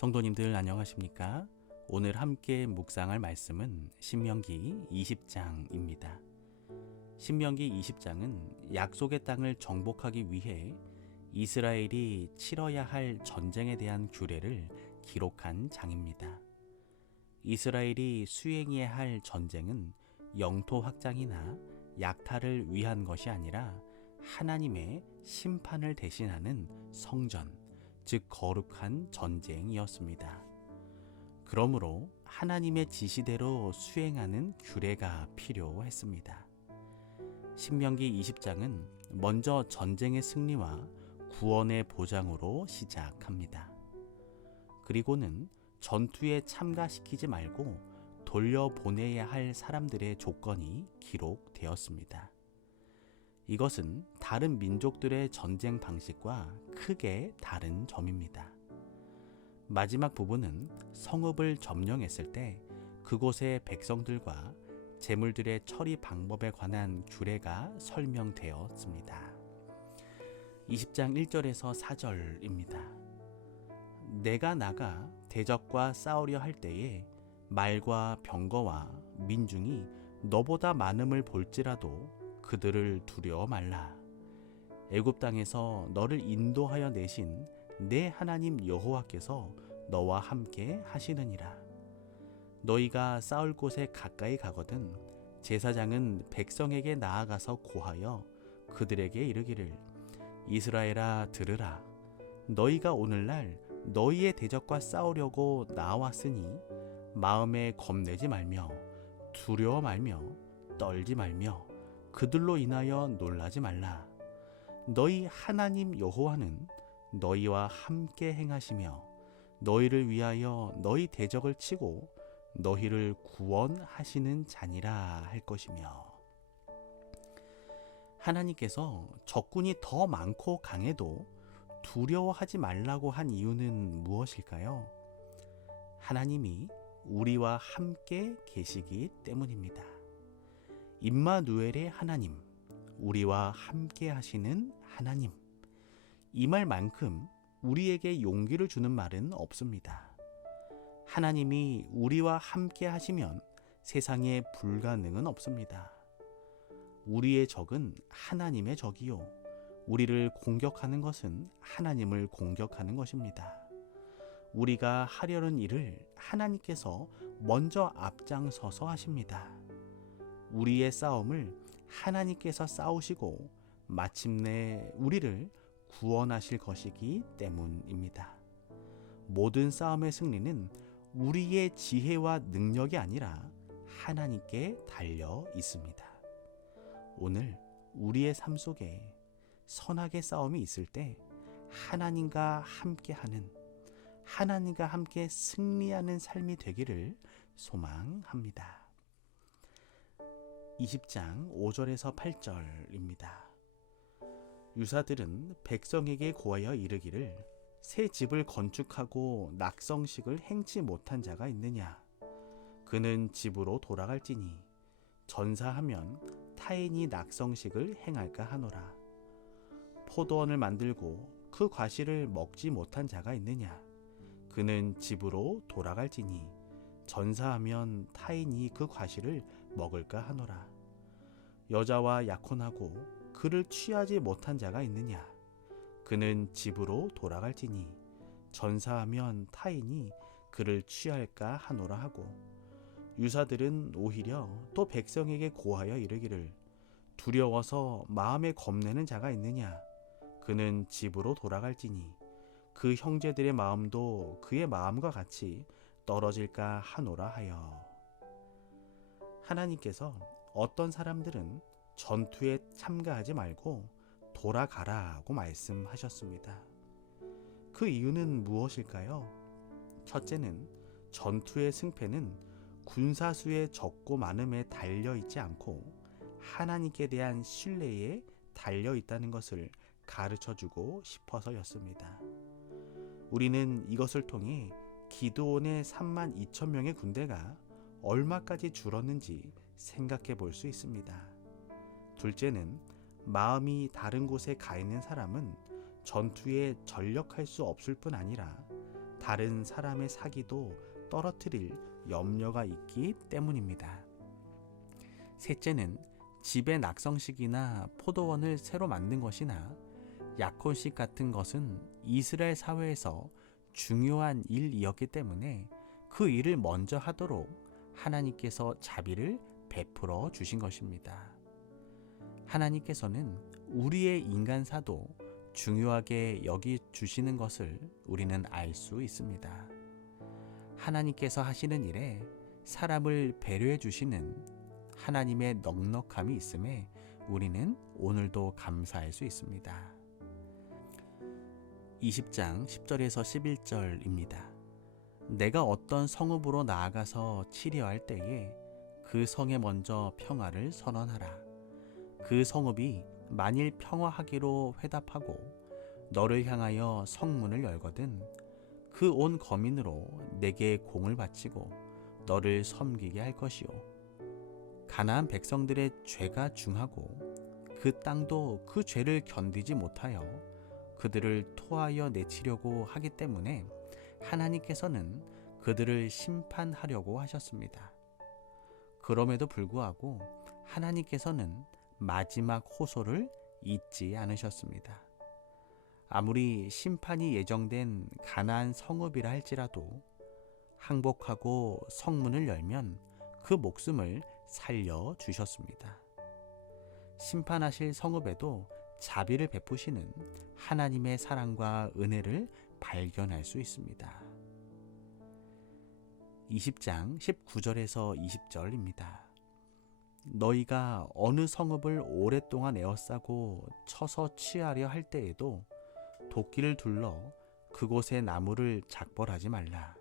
성도님들 안녕하십니까? 오늘 함께 묵상할 말씀은 신명기 20장입니다. 신명기 20장은 약속의 땅을 정복하기 위해 이스라엘이 치러야 할 전쟁에 대한 규례를 기록한 장입니다. 이스라엘이 수행해야 할 전쟁은 영토 확장이나 약탈을 위한 것이 아니라 하나님의 심판을 대신하는 성전, 즉 거룩한 전쟁이었습니다. 그러므로 하나님의 지시대로 수행하는 규례가 필요했습니다. 신명기 20장은 먼저 전쟁의 승리와 구원의 보장으로 시작합니다. 그리고는 전투에 참가시키지 말고 돌려보내야 할 사람들의 조건이 기록되었습니다. 이것은 다른 민족들의 전쟁 방식과 크게 다른 점입니다. 마지막 부분은 성읍을 점령했을 때 그곳의 백성들과 재물들의 처리 방법에 관한 규례가 설명되었습니다. 20장 1절에서 4절입니다. 내가 나가 대적과 싸우려 할 때에 말과 병거와 민중이 너보다 많음을 볼지라도 그들을 두려워 말라. 애굽 땅에서 너를 인도하여 내신 내 하나님 여호와께서 너와 함께 하시느니라. 너희가 싸울 곳에 가까이 가거든 제사장은 백성에게 나아가서 고하여 그들에게 이르기를 이스라엘아 들으라. 너희가 오늘날 너희의 대적과 싸우려고 나왔으니 마음에 겁내지 말며 두려워 말며 떨지 말며 그들로 인하여 놀라지 말라. 너희 하나님 여호와는 너희와 함께 행하시며 너희를 위하여 너희 대적을 치고 너희를 구원하시는 자니라 할 것이며. 하나님께서 적군이 더 많고 강해도 두려워하지 말라고 한 이유는 무엇일까요? 하나님이 우리와 함께 계시기 때문입니다. 임마누엘의 하나님, 우리와 함께 하시는 하나님. 이 말만큼 우리에게 용기를 주는 말은 없습니다. 하나님이 우리와 함께 하시면 세상에 불가능은 없습니다. 우리의 적은 하나님의 적이요. 우리를 공격하는 것은 하나님을 공격하는 것입니다. 우리가 하려는 일을 하나님께서 먼저 앞장서서 하십니다. 우리의 싸움을 하나님께서 싸우시고 마침내 우리를 구원하실 것이기 때문입니다. 모든 싸움의 승리는 우리의 지혜와 능력이 아니라 하나님께 달려 있습니다. 오늘 우리의 삶 속에 선악의 싸움이 있을 때 하나님과 함께하는, 하나님과 함께 승리하는 삶이 되기를 소망합니다. 20장 5절에서 8절입니다. 유사들은 백성에게 고하여 이르기를 새 집을 건축하고 낙성식을 행치 못한 자가 있느냐? 그는 집으로 돌아갈지니 전사하면 타인이 낙성식을 행할까 하노라. 포도원을 만들고 그 과실을 먹지 못한 자가 있느냐? 그는 집으로 돌아갈지니 전사하면 타인이 그 과실을 먹을까 하노라. 여자와 약혼하고 그를 취하지 못한 자가 있느냐? 그는 집으로 돌아갈지니 전사하면 타인이 그를 취할까 하노라 하고, 유사들은 오히려 또 백성에게 고하여 이르기를 두려워서 마음에 겁내는 자가 있느냐? 그는 집으로 돌아갈지니 그 형제들의 마음도 그의 마음과 같이 떨어질까 하노라 하여. 하나님께서 어떤 사람들은 전투에 참가하지 말고 돌아가라고 말씀하셨습니다. 그 이유는 무엇일까요? 첫째는 전투의 승패는 군사수의 적고 많음에 달려있지 않고 하나님께 대한 신뢰에 달려있다는 것을 가르쳐주고 싶어서였습니다. 우리는 이것을 통해 기드온의 32,000명의 군대가 얼마까지 줄었는지 생각해 볼 수 있습니다. 둘째는 마음이 다른 곳에 가 있는 사람은 전투에 전력할 수 없을 뿐 아니라 다른 사람의 사기도 떨어뜨릴 염려가 있기 때문입니다. 셋째는 집에 낙성식이나 포도원을 새로 만든 것이나 약혼식 같은 것은 이스라엘 사회에서 중요한 일이었기 때문에 그 일을 먼저 하도록 하나님께서 자비를 베풀어 주신 것입니다. 하나님께서는 우리의 인간사도 중요하게 여기 주시는 것을 우리는 알 수 있습니다. 하나님께서 하시는 일에 사람을 배려해 주시는 하나님의 넉넉함이 있음에 우리는 오늘도 감사할 수 있습니다. 20장 10절에서 11절입니다. 내가 어떤 성읍으로 나아가서 치려할 때에 그 성에 먼저 평화를 선언하라. 그 성읍이 만일 평화하기로 회답하고 너를 향하여 성문을 열거든 그 온 거민으로 내게 공을 바치고 너를 섬기게 할 것이요. 가나안 백성들의 죄가 중하고 그 땅도 그 죄를 견디지 못하여 그들을 토하여 내치려고 하기 때문에 하나님께서는 그들을 심판하려고 하셨습니다. 그럼에도 불구하고 하나님께서는 마지막 호소를 잊지 않으셨습니다. 아무리 심판이 예정된 가나안 성읍이라 할지라도 항복하고 성문을 열면 그 목숨을 살려 주셨습니다. 심판하실 성읍에도 자비를 베푸시는 하나님의 사랑과 은혜를 발견할 수 있습니다. 20장 19절에서 20절입니다. 너희가 어느 성읍을 오랫동안 에워싸고 쳐서 취하려 할 때에도 도끼를 둘러 그곳의 나무를 작벌하지 말라.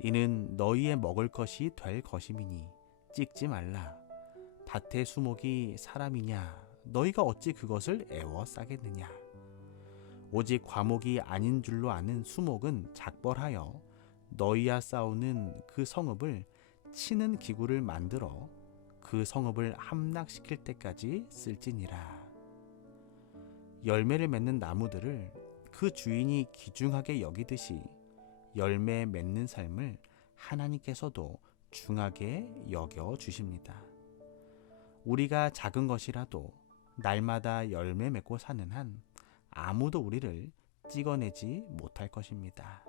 이는 너희의 먹을 것이 될 것임이니 찍지 말라. 밭의 수목이 사람이냐? 너희가 어찌 그것을 에워싸겠느냐? 오직 과목이 아닌 줄로 아는 수목은 작벌하여 너희와 싸우는 그 성읍을 치는 기구를 만들어 그 성읍을 함락시킬 때까지 쓸지니라. 열매를 맺는 나무들을 그 주인이 귀중하게 여기듯이 열매 맺는 삶을 하나님께서도 중하게 여겨 주십니다. 우리가 작은 것이라도 날마다 열매 맺고 사는 한 아무도 우리를 찍어내지 못할 것입니다.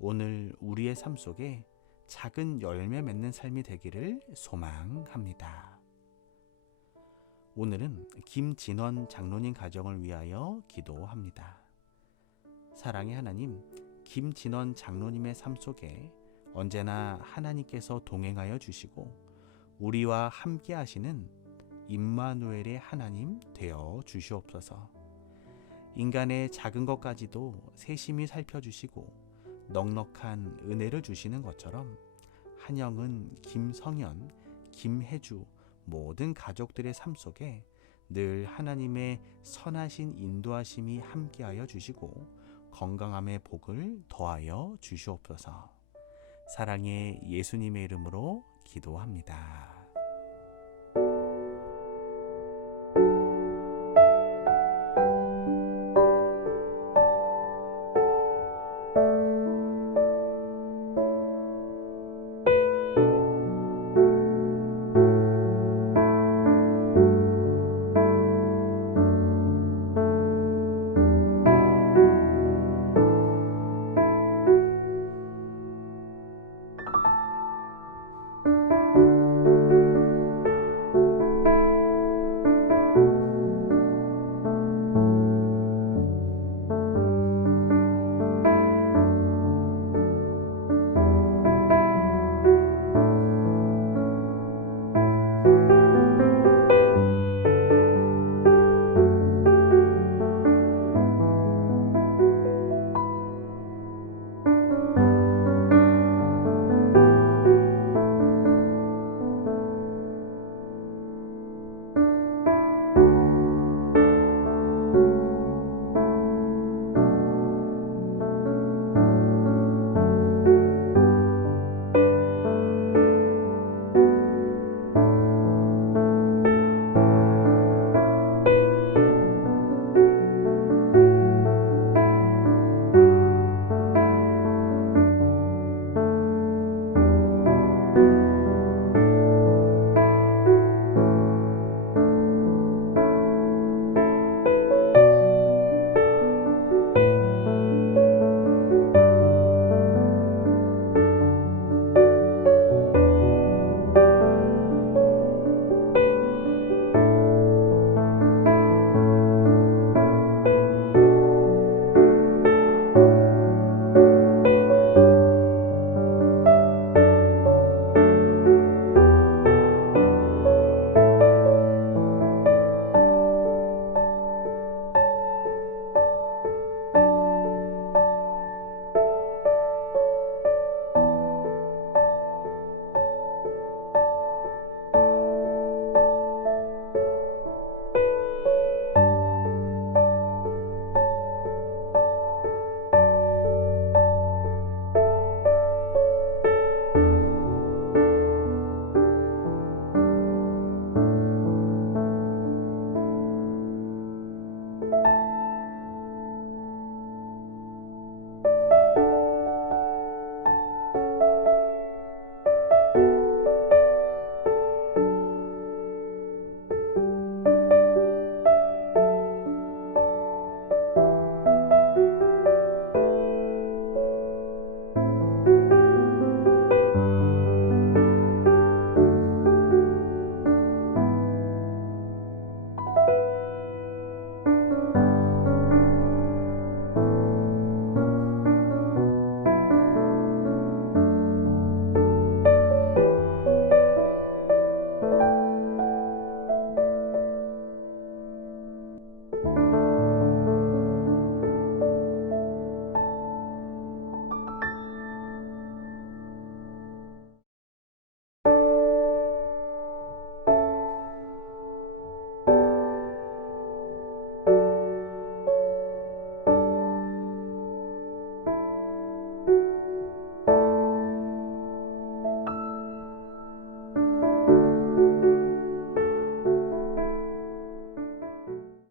오늘 우리의 삶 속에 작은 열매 맺는 삶이 되기를 소망합니다. 오늘은 김진원 장로님 가정을 위하여 기도합니다. 사랑의 하나님, 김진원 장로님의 삶 속에 언제나 하나님께서 동행하여 주시고 우리와 함께 하시는 임마누엘의 하나님 되어 주시옵소서. 인간의 작은 것까지도 세심히 살펴주시고 넉넉한 은혜를 주시는 것처럼 한영은, 김성현, 김혜주 모든 가족들의 삶 속에 늘 하나님의 선하신 인도하심이 함께하여 주시고 건강함의 복을 더하여 주시옵소서. 사랑의 예수님의 이름으로 기도합니다.